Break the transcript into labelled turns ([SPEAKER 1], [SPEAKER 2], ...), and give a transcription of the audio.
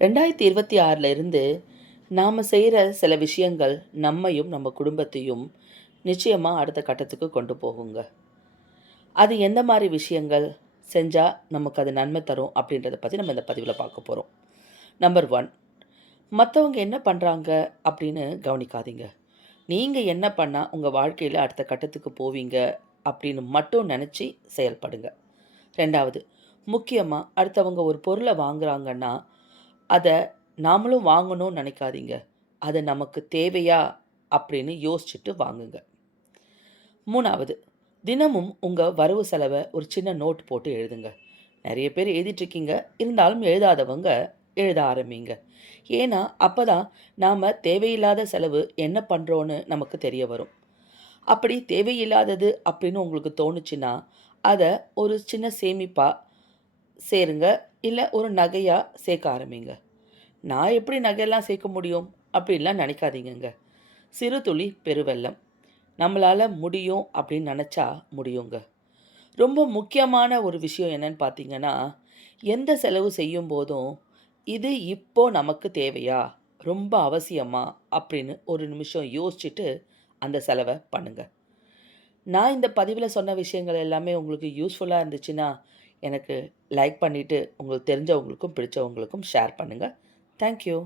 [SPEAKER 1] ரெண்டாயிரத்தி இருபத்தி ஆறில் இருந்து நாம் செய்கிற சில விஷயங்கள் நம்மையும் நம்ம குடும்பத்தையும் நிச்சயமாக அடுத்த கட்டத்துக்கு கொண்டு போகுங்க. அது எந்த மாதிரி விஷயங்கள் செஞ்சால் நமக்கு அது நன்மை தரும் அப்படின்றத பற்றி நம்ம இந்த பதிவில் பார்க்க போகிறோம் நம்பர் ஒன் மற்றவங்க என்ன பண்ணுறாங்க அப்படின்னு கவனிக்காதீங்க. நீங்கள் என்ன பண்ணால் உங்கள் வாழ்க்கையில் அடுத்த கட்டத்துக்கு போவீங்க அப்படின்னு மட்டும் நினச்சி செயல்படுங்க. ரெண்டாவது முக்கியமாக அடுத்தவங்க ஒரு பொருளை வாங்குறாங்கன்னா அதை நாமளும் வாங்கணும்னு நினைக்காதீங்க. அது நமக்கு தேவையா? அப்படின்னு யோசிச்சுட்டு வாங்குங்க. மூணாவது தினமும் உங்கள் வரவு செலவை ஒரு சின்ன நோட் போட்டு எழுதுங்க. நிறைய பேர் எழுதிட்டுருக்கீங்க. இருந்தாலும் எழுதாதவங்க எழுத ஆரம்பிங்க. ஏன்னா அப்போ தான் நாம் தேவையில்லாத செலவு என்ன பண்ணுறோன்னு நமக்கு தெரிய வரும். அப்படி தேவையில்லாதது அப்படின்னு உங்களுக்கு தோணுச்சுன்னா அதை ஒரு சின்ன சேமிப்பாக சேருங்க. இல்லை ஒரு நகையாக சேர்க்க ஆரம்பிங்க. நான் எப்படி நகையெல்லாம் சேர்க்க முடியும்? அப்படின்லாம் நினைக்காதீங்கங்க. சிறு துளி பெருவெல்லம் நம்மளால் முடியும் அப்படின்னு நினச்சா முடியுங்க. ரொம்ப முக்கியமான ஒரு விஷயம் என்னன்னு பார்த்தீங்கன்னா எந்த செலவு செய்யும் போதும் இது இப்போ நமக்கு தேவையா? ரொம்ப அவசியமா? அப்படின்னு ஒரு நிமிஷம் யோசிச்சுட்டு அந்த செலவை பண்ணுங்க. நான் இந்த பதிவில் சொன்ன விஷயங்கள் எல்லாமே உங்களுக்கு யூஸ்ஃபுல்லாக இருந்துச்சுன்னா எனக்கு லைக் பண்ணிவிட்டு உங்களுக்கு தெரிஞ்சவங்களுக்கும் பிடிச்சவங்களுக்கும் ஷேர் பண்ணுங்கள் தேங்க்யூ